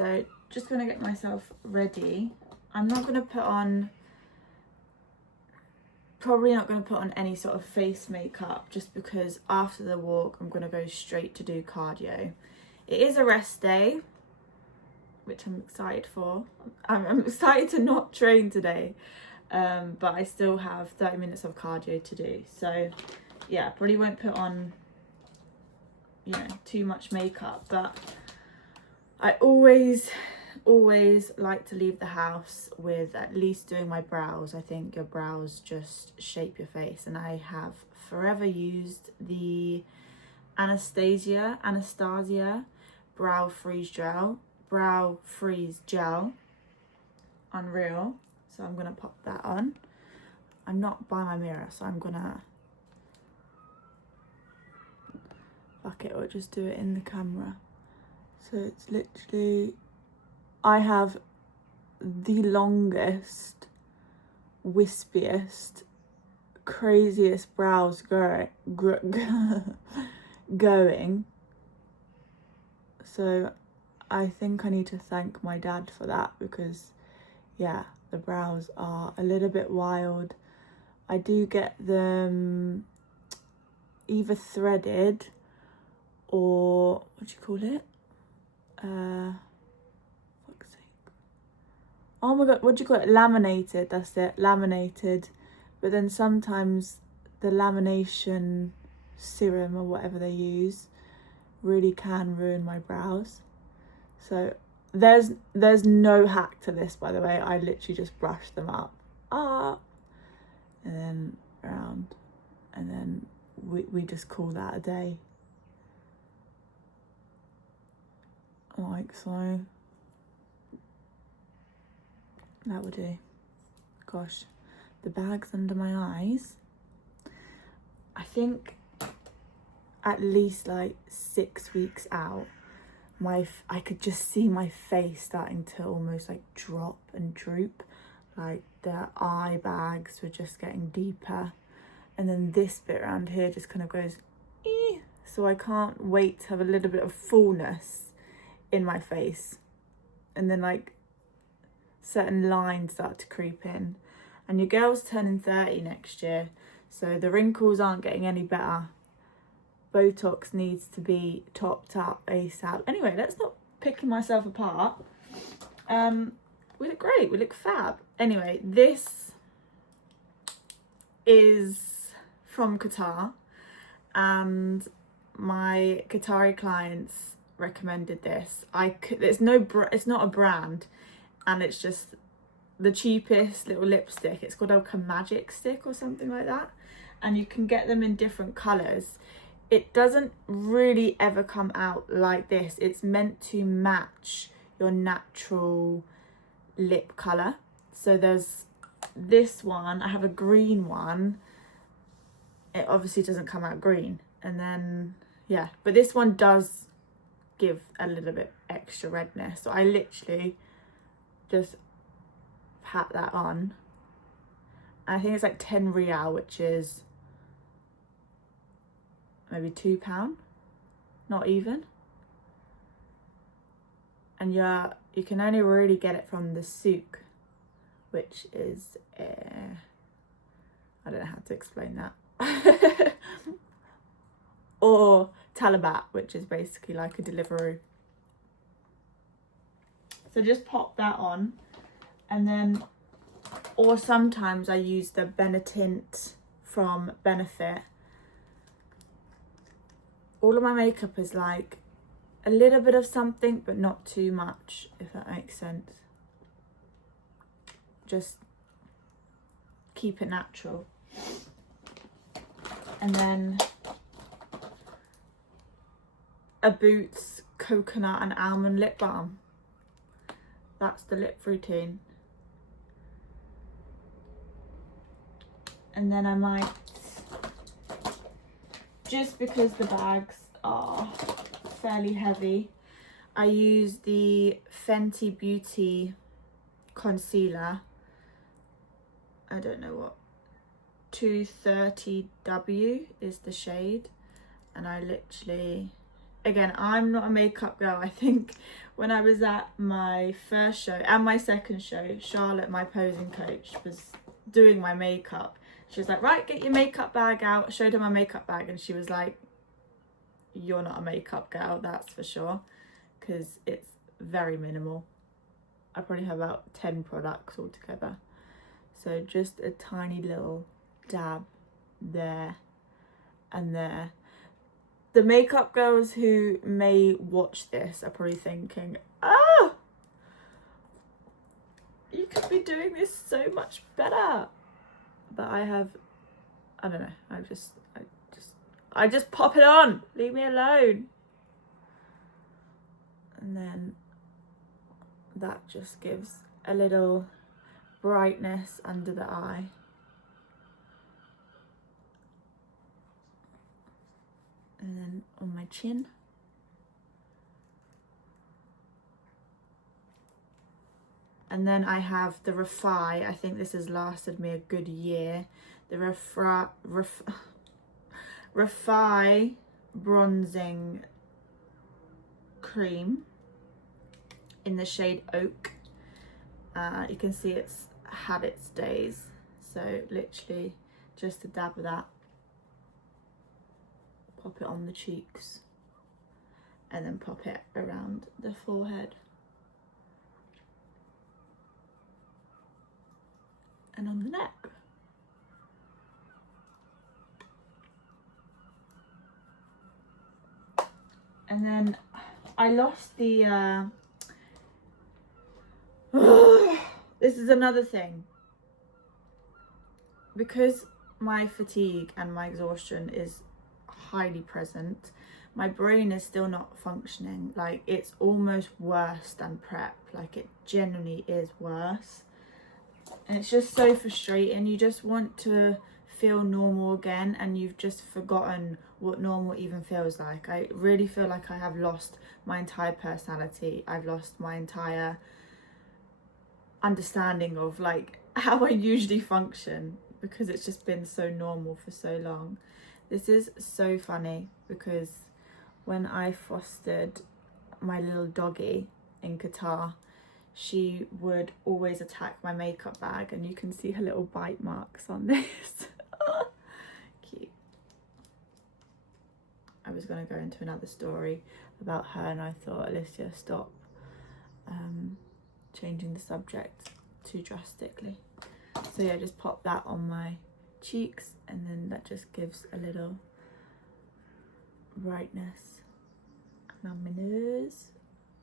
So just gonna get myself ready. I'm not gonna put on, probably not gonna put on any sort of face makeup, just because after the walk I'm gonna go straight to do cardio. It is a rest day, which I'm excited for. I'm excited to not train today, but I still have 30 minutes of cardio to do. So yeah, probably won't put on, you know, too much makeup, but I always like to leave the house with at least doing my brows. I think your brows just shape your face, and I have forever used the Anastasia brow freeze gel. Unreal. So I'm gonna pop that on. I'm not by my mirror, so I'm gonna fuck it, or just do it in the camera. So it's literally, I have the longest, wispiest, craziest brows going. So I think I need to thank my dad for that, because yeah, the brows are a little bit wild. I do get them either threaded or, what do you call it? Fuck's sake. Oh my god, what do you call it? Laminated, that's it, laminated. But then sometimes the lamination serum or whatever they use really can ruin my brows. So there's no hack to this, by the way. I literally just brush them up, and then around, and then we just call that a day. Like so. That would do. Gosh, the bag's under my eyes. I think at least like 6 weeks out, I could just see my face starting to almost like drop and droop. Like the eye bags were just getting deeper, and then this bit around here just kind of goes so I can't wait to have a little bit of fullness in my face, and then like certain lines start to creep in. And your girl's turning 30 next year, so the wrinkles aren't getting any better. Botox needs to be topped up ASAP. Anyway, let's not picking myself apart. We look great, we look fab. Anyway, this is from Qatar, and my Qatari clients recommended this. It's not a brand, and it's just the cheapest little lipstick. It's called a Magic Stick or something like that, and you can get them in different colours. It doesn't really ever come out like this. It's meant to match your natural lip colour. So there's this one, I have a green one. It obviously doesn't come out green, and then yeah, but this one does give a little bit extra redness. So I literally just pat that on. And I think it's like 10 Rial, which is maybe £2, not even. And yeah, you can only really get it from the souk, which is I don't know how to explain that. Or Talabat, which is basically like a Deliveroo. So just pop that on, and then, or sometimes I use the Benetint from Benefit. All of my makeup is like a little bit of something, but not too much, if that makes sense. Just keep it natural. And then a Boots coconut and almond lip balm. That's the lip routine. And then I might, just because the bags are fairly heavy, I use the Fenty Beauty concealer. I don't know what, 230W is the shade, and I literally again, I'm not a makeup girl. I think when I was at my first show and my second show, Charlotte, my posing coach, was doing my makeup. She was like, right, get your makeup bag out. I showed her my makeup bag and she was like, you're not a makeup girl, that's for sure, because it's very minimal. I probably have about 10 products altogether. So just a tiny little dab there and there. The makeup girls who may watch this are probably thinking, ah, you could be doing this so much better. But I don't know, I just pop it on, leave me alone. And then that just gives a little brightness under the eye. And then on my chin. And then I have the Refi. I think this has lasted me a good year. The Refi bronzing cream in the shade Oak. You can see it's had its days. So literally just a dab of that. Pop it on the cheeks. And then pop it around the forehead. And on the neck. And then I lost the this is another thing, because my fatigue and my exhaustion is highly present. My brain is still not functioning. Like, it's almost worse than prep. Like, it genuinely is worse. And it's just so frustrating. You just want to feel normal again, and you've just forgotten what normal even feels like. I really feel like I have lost my entire personality. I've lost my entire understanding of like how I usually function, because it's just been so normal for so long. This is so funny because when I fostered my little doggy in Qatar, she would always attack my makeup bag, and you can see her little bite marks on this. Cute. I was going to go into another story about her, and I thought, Alicia, stop changing the subject too drastically. So yeah, just pop that on my cheeks, and then that just gives a little brightness. And on my nose,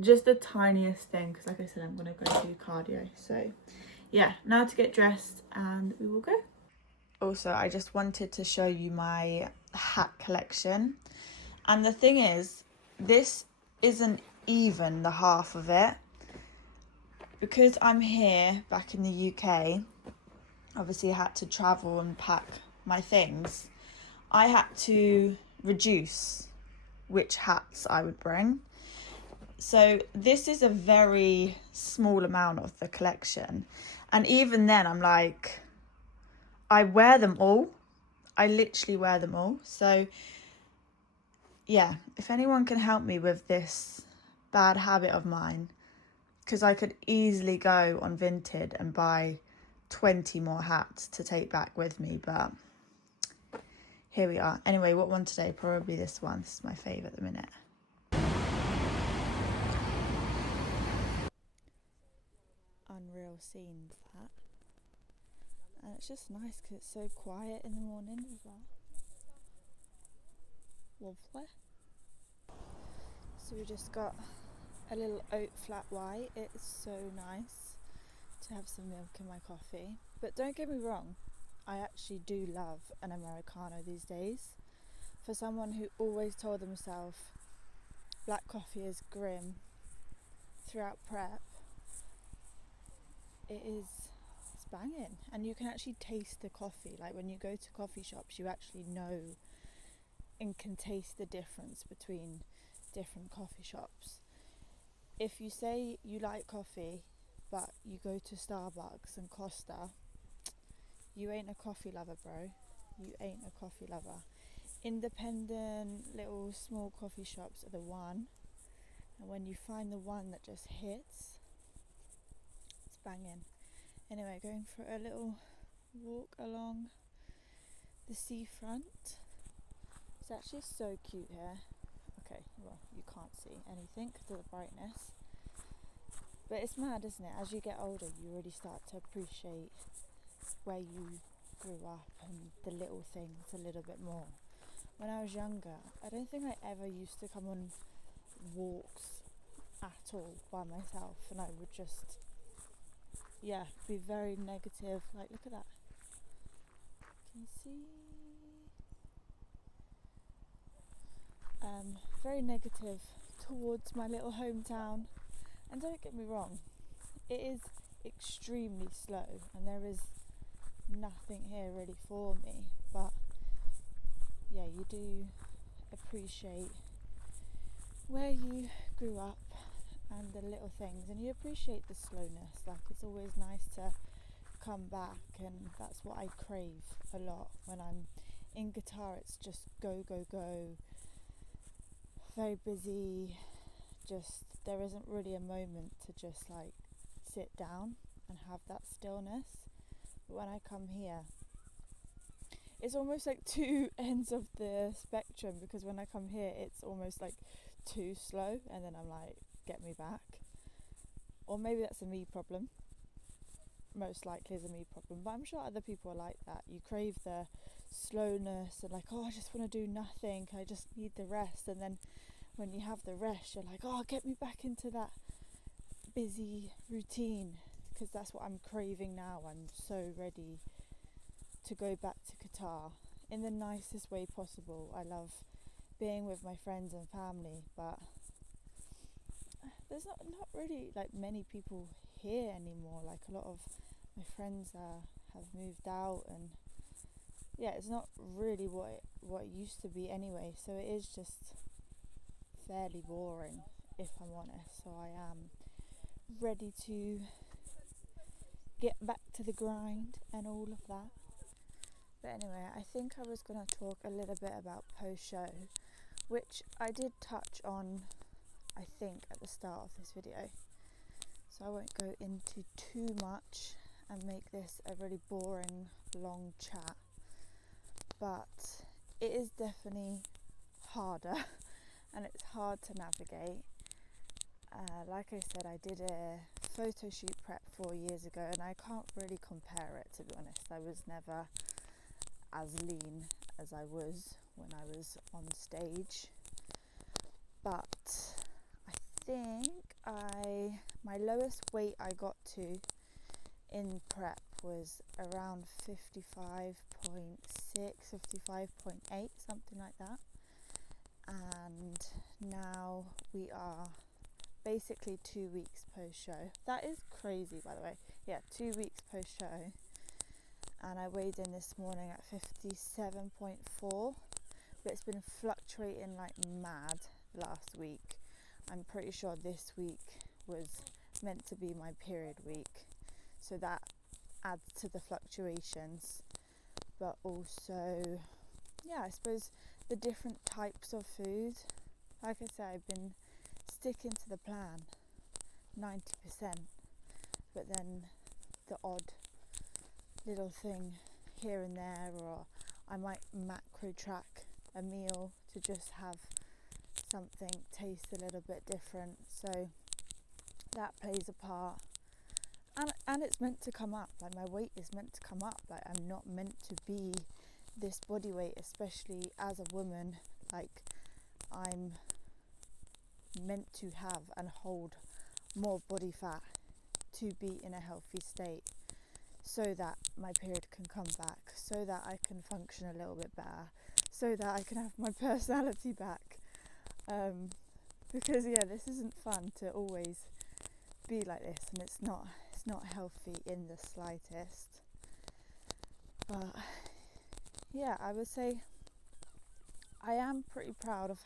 just the tiniest thing, because like I said, I'm gonna go do cardio. So yeah, now to get dressed and we will go. Also, I just wanted to show you my hat collection, and the thing is, this isn't even the half of it. Because I'm here back in the UK, obviously I had to travel and pack my things. I had to reduce which hats I would bring. So this is a very small amount of the collection. And even then I'm like, I wear them all. I literally wear them all. So yeah, if anyone can help me with this bad habit of mine, because I could easily go on Vinted and buy 20 more hats to take back with me, but here we are. Anyway, what one today? Probably this one. This is my favourite at the minute. Unreal scenes, that. And it's just nice because it's so quiet in the morning as well. Lovely. So we just got a little oat flat white. It's so nice to have some milk in my coffee. But don't get me wrong, I actually do love an Americano these days. For someone who always told themselves black coffee is grim throughout prep, it's banging. And you can actually taste the coffee. Like when you go to coffee shops, you actually know and can taste the difference between different coffee shops. If you say you like coffee, but you go to Starbucks and Costa, you ain't a coffee lover, bro. You ain't a coffee lover. independent little small coffee shops are the one, and when you find the one that just hits, it's banging. Anyway, going for a little walk along the seafront. It's actually so cute here. Okay, well, you can't see anything because of the brightness, but it's mad, isn't it? As you get older, you really start to appreciate where you grew up and the little things a little bit more. When I was younger, I don't think I ever used to come on walks at all by myself, and I would just be very negative. Like, look at that, can you see? Very negative towards my little hometown. And don't get me wrong, it is extremely slow and there is nothing here really for me, but yeah, you do appreciate where you grew up and the little things, and you appreciate the slowness. Like, it's always nice to come back, and that's what I crave a lot when I'm in guitar. It's just go, go, go, very busy. Just, there isn't really a moment to just like sit down and have that stillness. But when I come here, it's almost like two ends of the spectrum, because when I come here it's almost like too slow, and then I'm like, get me back. Or maybe that's a me problem. Most likely is a me problem, but I'm sure other people are like that. You crave the slowness and like, oh, I just want to do nothing, I just need the rest. And then when you have the rest, you're like, oh, get me back into that busy routine, because that's what I'm craving now. I'm so ready to go back to Qatar in the nicest way possible. I love being with my friends and family, but there's not really like many people here anymore. Like, a lot of my friends have moved out, and yeah, it's not really what it used to be anyway. So it is just fairly boring, if I'm honest. So I am ready to get back to the grind and all of that. But anyway, I think I was going to talk a little bit about post-show, which I did touch on, I think, at the start of this video. So I won't go into too much and make this a really boring, long chat. But it is definitely harder and it's hard to navigate. Like I said, I did a photo shoot prep 4 years ago, and I can't really compare it, to be honest. I was never as lean as I was when I was on stage, but I think my lowest weight I got to in prep was around 55.6, 55.8, something like that. And now we are basically 2 weeks post-show. That is crazy, by the way. Yeah, 2 weeks post-show. And I weighed in this morning at 57.4, but it's been fluctuating like mad last week. I'm pretty sure this week was meant to be my period week, so that adds to the fluctuations. But also, yeah, I suppose the different types of food. Like I said, I've been sticking to the plan 90%, but then the odd little thing here and there, or I might macro track a meal to just have something taste a little bit different. So that plays a part, and it's meant to come up. Like, my weight is meant to come up. Like, I'm not meant to be this body weight, especially as a woman. Like, I'm meant to have and hold more body fat to be in a healthy state, so that my period can come back, so that I can function a little bit better, so that I can have my personality back. Because yeah, this isn't fun to always be like this, and it's not healthy in the slightest. But yeah, I would say I am pretty proud of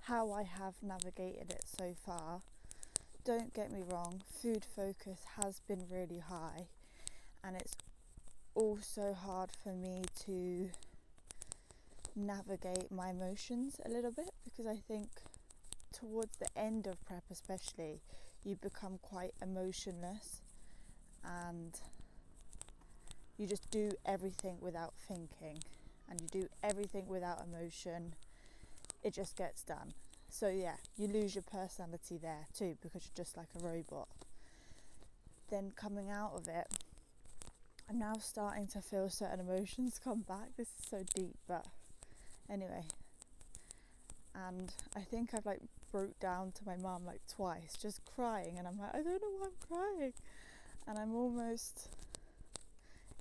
how I have navigated it so far. Don't get me wrong, food focus has been really high, and it's also hard for me to navigate my emotions a little bit, because I think towards the end of prep especially, you become quite emotionless and you just do everything without thinking and you do everything without emotion. It just gets done. So yeah, you lose your personality there too, because you're just like a robot. Then coming out of it, I'm now starting to feel certain emotions come back. This is so deep, but anyway. And I think I've like broke down to my mum like twice, just crying, and I'm like, I don't know why I'm crying. And I'm almost,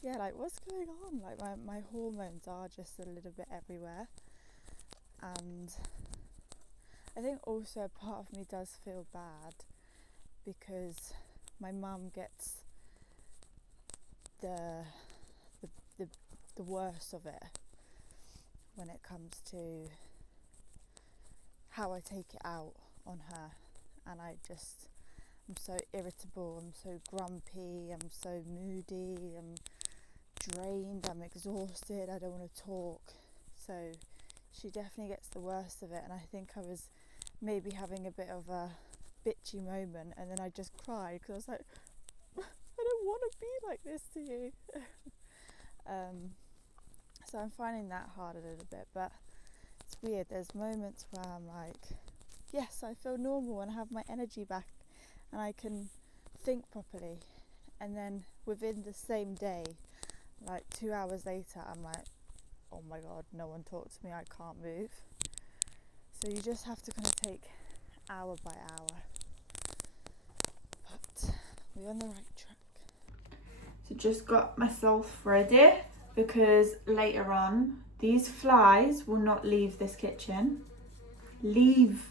yeah, like what's going on? Like my hormones are just a little bit everywhere. And I think also a part of me does feel bad because my mum gets the worst of it when it comes to how I take it out on her. And I'm so irritable, I'm so grumpy, I'm so moody, I'm drained, I'm exhausted, I don't want to talk. So she definitely gets the worst of it, and I think I was maybe having a bit of a bitchy moment, and then I just cried because I was like, I don't want to be like this to you. So I'm finding that hard a little bit, but it's weird. There's moments where I'm like, yes, I feel normal and I have my energy back and I can think properly. And then within the same day, like 2 hours later, I'm like, oh my God, no one talked to me, I can't move. So you just have to kind of take hour by hour. But we're on the right track. So just got myself ready because later on, these flies will not leave this kitchen. Leave.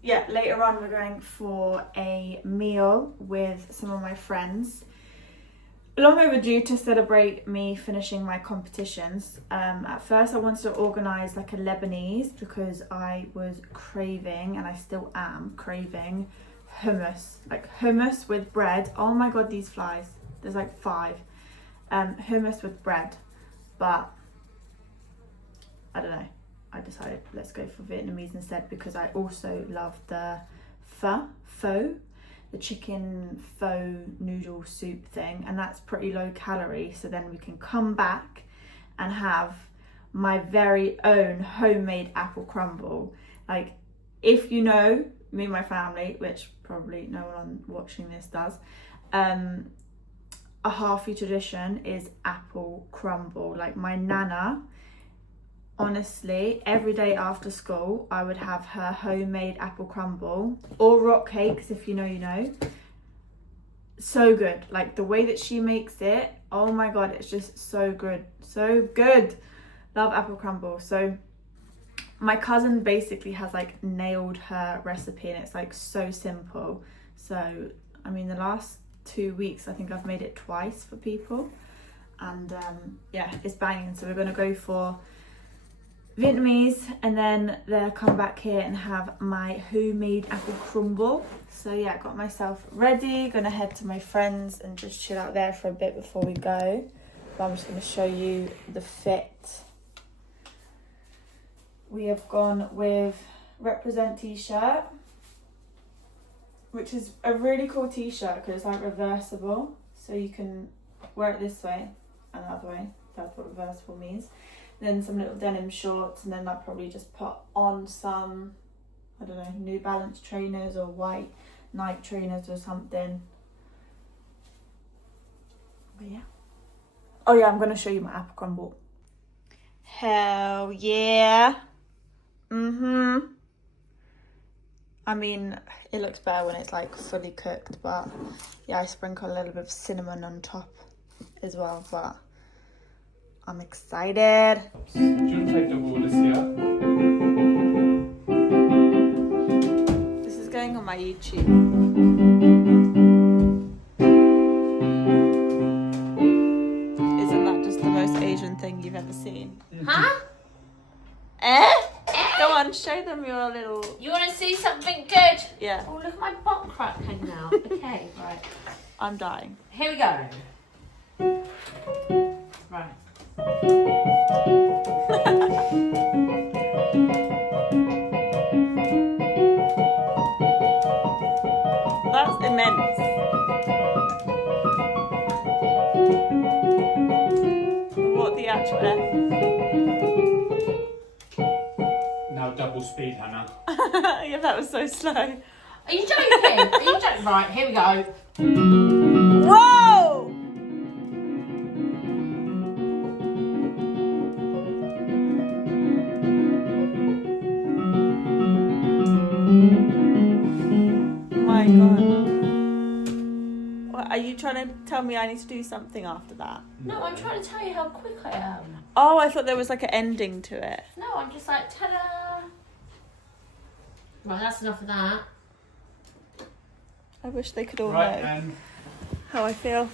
Yeah, later on we're going for a meal with some of my friends. Long overdue to celebrate me finishing my competitions. At first I wanted to organise like a Lebanese because I was craving, and I still am craving, hummus. Like hummus with bread. Oh my God, these flies. There's like 5. Hummus with bread. But I don't know. I decided let's go for Vietnamese instead because I also love the pho, the chicken pho noodle soup thing, and that's pretty low calorie. So then we can come back and have my very own homemade apple crumble. Like, if you know me and my family, which probably no one watching this does, a Harfi tradition is apple crumble. Like my nana, honestly, every day after school, I would have her homemade apple crumble or rock cakes, if you know, you know. So good. Like the way that she makes it, oh my God, it's just so good. So good. Love apple crumble. So my cousin basically has like nailed her recipe, and it's like so simple. So, I mean, the last 2 weeks, I think I've made it twice for people. And yeah, it's banging. So we're going to go for Vietnamese, and then they'll come back here and have my homemade apple crumble. So yeah, got myself ready, gonna head to my friends and just chill out there for a bit before we go. But I'm just gonna show you the fit. We have gone with Represent t-shirt, which is a really cool t-shirt because it's like reversible, so you can wear it this way and the other way. That's what reversible means. Then some little denim shorts, and then I'll probably just put on some, I don't know, New Balance trainers or white Nike trainers or something. But yeah. Oh yeah, I'm going to show you my apple crumble. Hell yeah. I mean, it looks better when it's like fully cooked, but yeah, I sprinkle a little bit of cinnamon on top as well, but I'm excited. This is going on my YouTube. Isn't that just the most Asian thing you've ever seen? Huh? Go on, show them your little... You want to see something good? Yeah. Oh, look at my butt crack hanging out. Okay, right. I'm dying. Here we go. Right. That's immense. What the actual F? Now double speed, Hannah. Yeah, that was so slow. Are you joking? Are you joking? Right, here we go. Whoa! My God. What, are you trying to tell me I need to do something after that? No, I'm trying to tell you how quick I am. Oh, I thought there was like an ending to it. No, I'm just like, ta-da! Right, that's enough of that. I wish they could all Right, know and how I feel.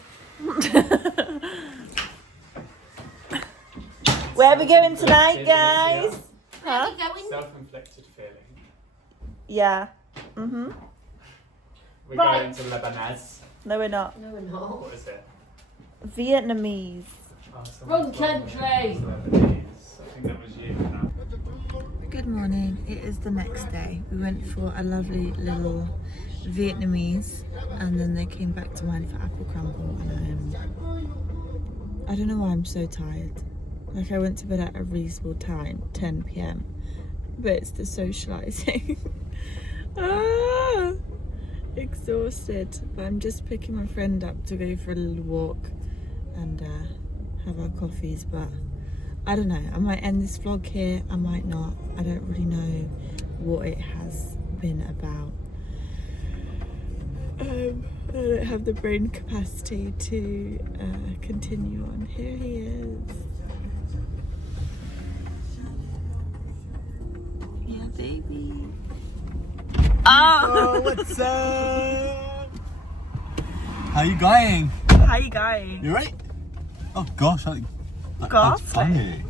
Where are we going tonight, guys? Huh? Where are we going? self-inflicted feeling. Yeah. Mhm. We're Right. going to Lebanese. No, we're not. No, we're not. What is it? Vietnamese. Oh, Wrong someone's country. Lebanese. I think that was you, Hannah. Good morning. It is the next day. We went for a lovely little Vietnamese, and then they came back to mine for apple crumble, and I don't know why I'm so tired. Like, I went to bed at a reasonable time, 10 p.m, but it's the socialising. Exhausted. But I'm just picking my friend up to go for a little walk and have our coffees, but I don't know, I might end this vlog here, I might not. I don't really know what it has been about. I don't have the brain capacity to continue on. Here he is. Yeah, baby. Oh, what's up? How you going? How you going? You right? Oh gosh, that's Gosh. funny.